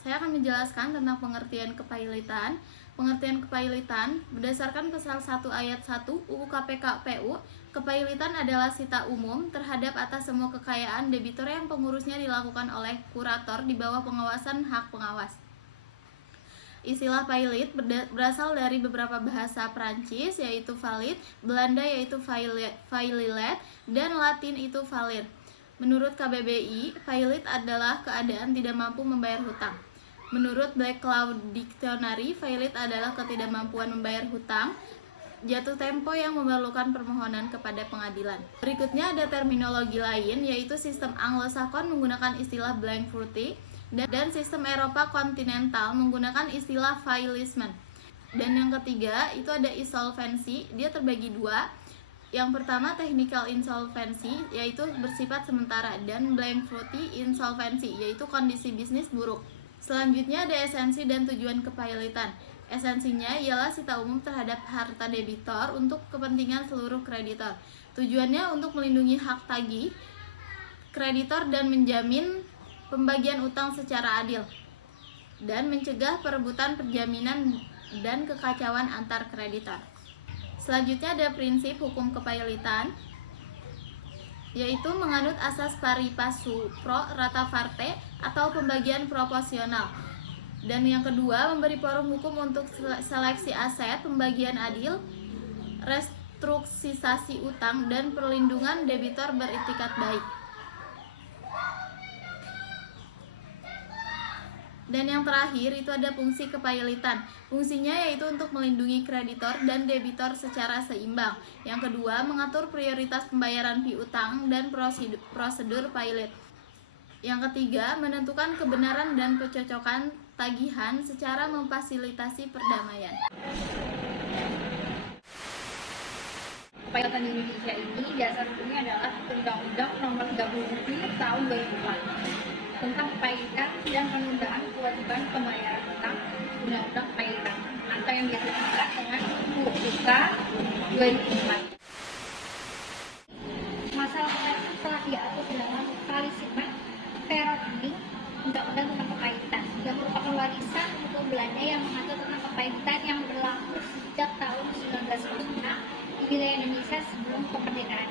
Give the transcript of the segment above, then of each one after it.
Saya akan menjelaskan tentang pengertian kepailitan. Pengertian kepailitan berdasarkan pasal 1 ayat 1 UU KPK-PU, kepailitan adalah sita umum terhadap atas semua kekayaan debitur yang pengurusnya dilakukan oleh kurator di bawah pengawasan hak pengawas. Istilah pailit berasal dari beberapa bahasa Prancis yaitu valid, Belanda yaitu faililet, dan Latin itu valir. Menurut KBBI, pailit adalah keadaan tidak mampu membayar hutang. Menurut Black Cloud Dictionary, pailit adalah ketidakmampuan membayar hutang, jatuh tempo yang memerlukan permohonan kepada pengadilan. Berikutnya ada terminologi lain, yaitu sistem Anglo-Saxon menggunakan istilah bankruptcy dan sistem Eropa kontinental menggunakan istilah failismen. Dan yang ketiga itu ada insolvency, dia terbagi dua. Yang pertama technical insolvency, yaitu bersifat sementara, dan bankruptcy insolvency, yaitu kondisi bisnis buruk. Selanjutnya ada esensi dan tujuan kepailitan. Esensinya ialah sita umum terhadap harta debitor untuk kepentingan seluruh kreditor. Tujuannya untuk melindungi hak tagih kreditor dan menjamin pembagian utang secara adil dan mencegah perebutan perjaminan dan kekacauan antar kreditor. Selanjutnya ada prinsip hukum kepailitan, yaitu menganut asas pari passu pro rata parte atau pembagian proporsional. Dan yang kedua, memberi forum hukum untuk seleksi aset, pembagian adil, restrukturisasi utang, dan perlindungan debitor beritikat baik. Dan yang terakhir itu ada fungsi kepailitan. Fungsinya yaitu untuk melindungi kreditor dan debitor secara seimbang. Yang kedua, mengatur prioritas pembayaran piutang dan prosedur pailit. Yang ketiga, menentukan kebenaran dan kecocokan tagihan secara memfasilitasi perdamaian. Kepailitan di Indonesia ini dasar hukumnya adalah Undang-Undang Nomor 37 Tahun 2004 tentang kepailitan dan penundaan kewajiban pembayaran hutang, Undang-Undang Kepailitan atau yang biasa disebut dengan UUK 2004. Masalah kepailitan telah diatur dalam Kalisipman Verordening Undang-Undang tentang Kepailitan yang merupakan warisan hukum Belanda yang mengatur tentang kepailitan yang berlaku sejak tahun 1946 di wilayah Indonesia sebelum kemerdekaan.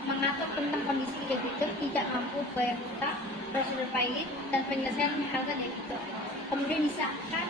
Mengatur tentang kondisi debitur tidak mampu bayar hutang, prosedur pailit, dan penyelesaian harta debitur. Kemudian disahkan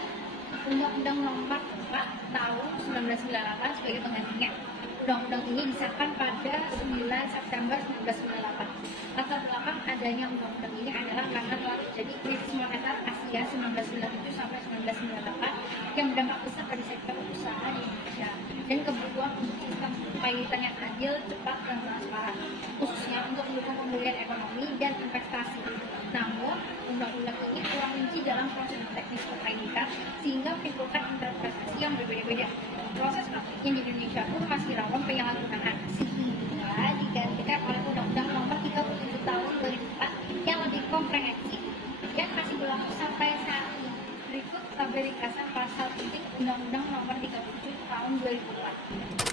Undang-Undang Nomor 4 Tahun 1998 sebagai penggantinya. Undang-undang ini disahkan pada 9 September 1998. Latar belakang adanya undang-undang ini adalah karena telah terjadi krisis moneter Asia 1997 sampai 1998 yang berdampak besar pada sektor usaha di Indonesia dan kebutuhan untuk sistem kepailitan yang adil, cepat, dan transparan, khususnya untuk mendukung pemulihan ekonomi dan investasi. Namun, undang-undang ini kurang rinci dalam prosedur teknis kepailitan sehingga menimbulkan interpretasi yang berbeda-beda. Proses praktiknya di Indonesia pun masih rawan penyalahgunaan sehingga digantikan oleh Undang-Undang Nomor 37 Tahun 2004 yang lebih komprehensif dan masih berlaku sampai saat ini. Berikut tabel ringkasan pasal penting Undang-Undang Nomor 37 Tahun 2004.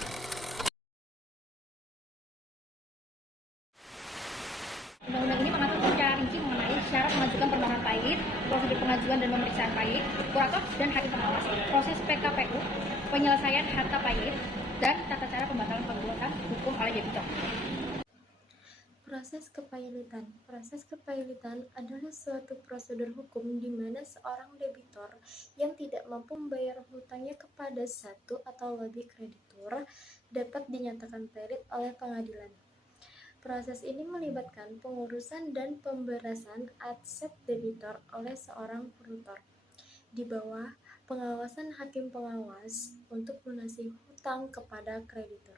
Undang-undang ini mengatur secara rinci mengenai syarat mengajukan permohonan pailit, prosedur pengajuan dan pemeriksaan pailit, kurator dan hakim pengawas, proses PKPU, penyelesaian harta pailit, dan tata cara pembatalan perbuatan hukum oleh debitur. Proses kepailitan. Proses kepailitan adalah suatu prosedur hukum di mana seorang debitur yang tidak mampu membayar hutangnya kepada satu atau lebih kreditur dapat dinyatakan pailit oleh pengadilan. Proses ini melibatkan pengurusan dan pemberasan aset debitur oleh seorang kurator di bawah pengawasan hakim pengawas untuk melunasi hutang kepada kreditur.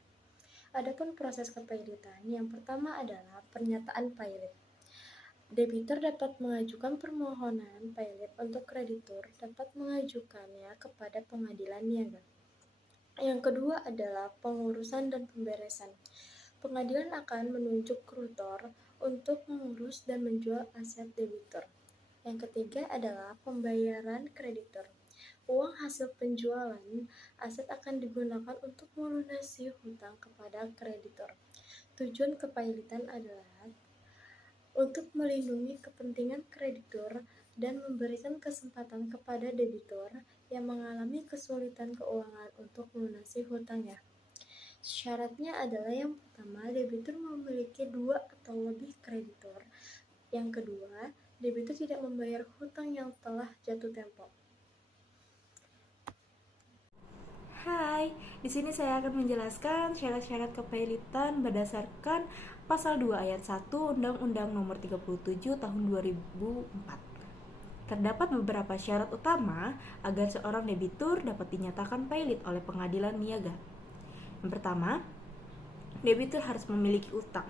Adapun proses kepailitan, yang pertama adalah pernyataan pailit. Debitur dapat mengajukan permohonan pailit untuk kreditur dapat mengajukannya kepada pengadilan niaga. Yang kedua adalah pengurusan dan pemberesan. Pengadilan akan menunjuk krutor untuk mengurus dan menjual aset debitur. Yang ketiga adalah pembayaran kreditur. Uang hasil penjualan aset akan digunakan untuk melunasi hutang kepada kreditur. Tujuan kepailitan adalah untuk melindungi kepentingan kreditur dan memberikan kesempatan kepada debitur yang mengalami kesulitan keuangan untuk melunasi hutangnya. Syaratnya adalah yang pertama, debitur memiliki 2 atau lebih kreditur. Yang kedua, debitur tidak membayar hutang yang telah jatuh tempo. Hai, di sini saya akan menjelaskan syarat-syarat kepailitan berdasarkan Pasal 2 Ayat 1 Undang-Undang Nomor 37 Tahun 2004. Terdapat beberapa syarat utama agar seorang debitur dapat dinyatakan pailit oleh pengadilan niaga. Yang pertama, debitur harus memiliki utang.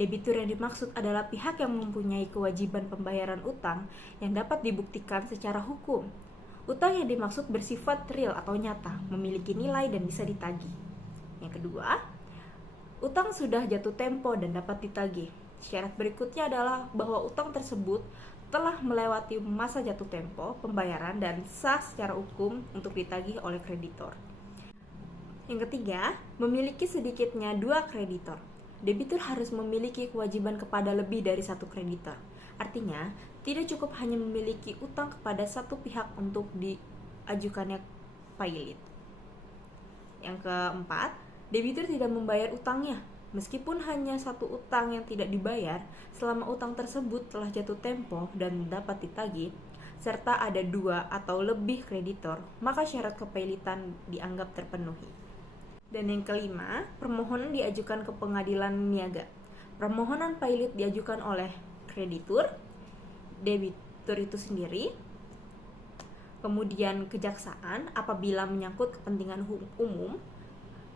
Debitur yang dimaksud adalah pihak yang mempunyai kewajiban pembayaran utang yang dapat dibuktikan secara hukum. Utang yang dimaksud bersifat real atau nyata, memiliki nilai dan bisa ditagih. Yang kedua, utang sudah jatuh tempo dan dapat ditagih. Syarat berikutnya adalah bahwa utang tersebut telah melewati masa jatuh tempo pembayaran dan sah secara hukum untuk ditagih oleh kreditor. Yang ketiga, memiliki sedikitnya 2 kreditor. Debitur harus memiliki kewajiban kepada lebih dari 1 kreditor. Artinya, tidak cukup hanya memiliki utang kepada satu pihak untuk diajukannya pailit. Yang keempat, debitur tidak membayar utangnya. Meskipun hanya 1 utang yang tidak dibayar, selama utang tersebut telah jatuh tempo dan dapat ditagih, serta ada 2 atau lebih kreditor, maka syarat kepailitan dianggap terpenuhi. Dan yang kelima, permohonan diajukan ke pengadilan niaga. Permohonan pailit diajukan oleh kreditur, debitur itu sendiri, kemudian kejaksaan apabila menyangkut kepentingan umum,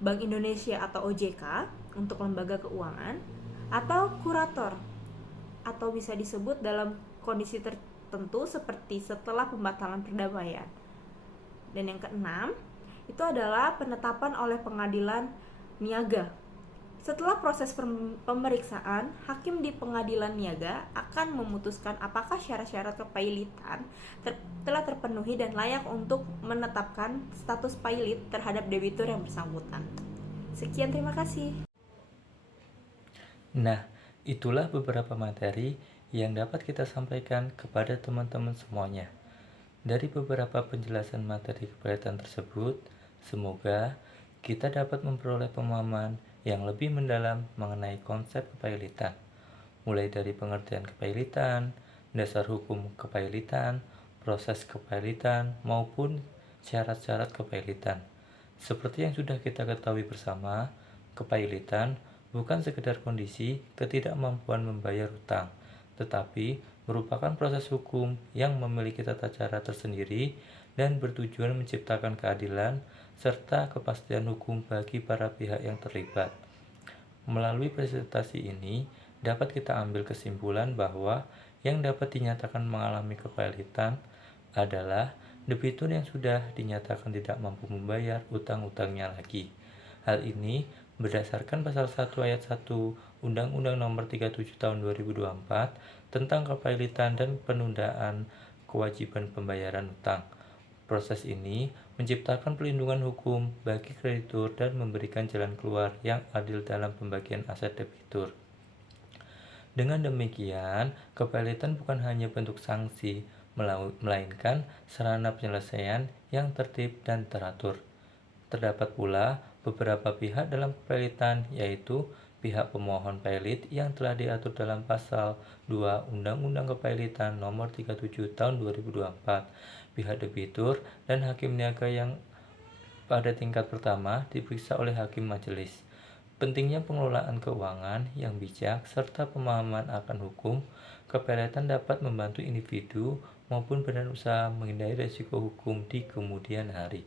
Bank Indonesia atau OJK untuk lembaga keuangan, atau kurator, atau bisa disebut dalam kondisi tertentu seperti setelah pembatalan perdamaian. Dan yang keenam, itu adalah penetapan oleh pengadilan niaga. Setelah proses pemeriksaan, hakim di pengadilan niaga akan memutuskan apakah syarat-syarat kepailitan telah terpenuhi dan layak untuk menetapkan status pailit terhadap debitur yang bersangkutan. Sekian, terima kasih. Nah, itulah beberapa materi yang dapat kita sampaikan kepada teman-teman semuanya. Dari beberapa penjelasan materi kepailitan tersebut, semoga kita dapat memperoleh pemahaman yang lebih mendalam mengenai konsep kepailitan, mulai dari pengertian kepailitan, dasar hukum kepailitan, proses kepailitan, maupun syarat-syarat kepailitan. Seperti yang sudah kita ketahui bersama, kepailitan bukan sekedar kondisi ketidakmampuan membayar hutang, tetapi merupakan proses hukum yang memiliki tata cara tersendiri dan bertujuan menciptakan keadilan serta kepastian hukum bagi para pihak yang terlibat. Melalui presentasi ini, dapat kita ambil kesimpulan bahwa yang dapat dinyatakan mengalami kepailitan adalah debitur yang sudah dinyatakan tidak mampu membayar utang-utangnya lagi. Hal ini berdasarkan Pasal 1 Ayat 1 Undang-Undang Nomor 37 Tahun 2024 tentang kepailitan dan penundaan kewajiban pembayaran utang. Proses ini menciptakan pelindungan hukum bagi kreditur dan memberikan jalan keluar yang adil dalam pembagian aset debitur. Dengan demikian, kepailitan bukan hanya bentuk sanksi, melainkan sarana penyelesaian yang tertib dan teratur. Terdapat pula beberapa pihak dalam kepailitan, yaitu pihak pemohon pailit yang telah diatur dalam Pasal 2 Undang-Undang Kepailitan Nomor 37 Tahun 2024, pihak debitur, dan hakim niaga yang pada tingkat pertama diperiksa oleh hakim majelis. Pentingnya pengelolaan keuangan yang bijak serta pemahaman akan hukum kepailitan dapat membantu individu maupun badan usaha menghindari risiko hukum di kemudian hari.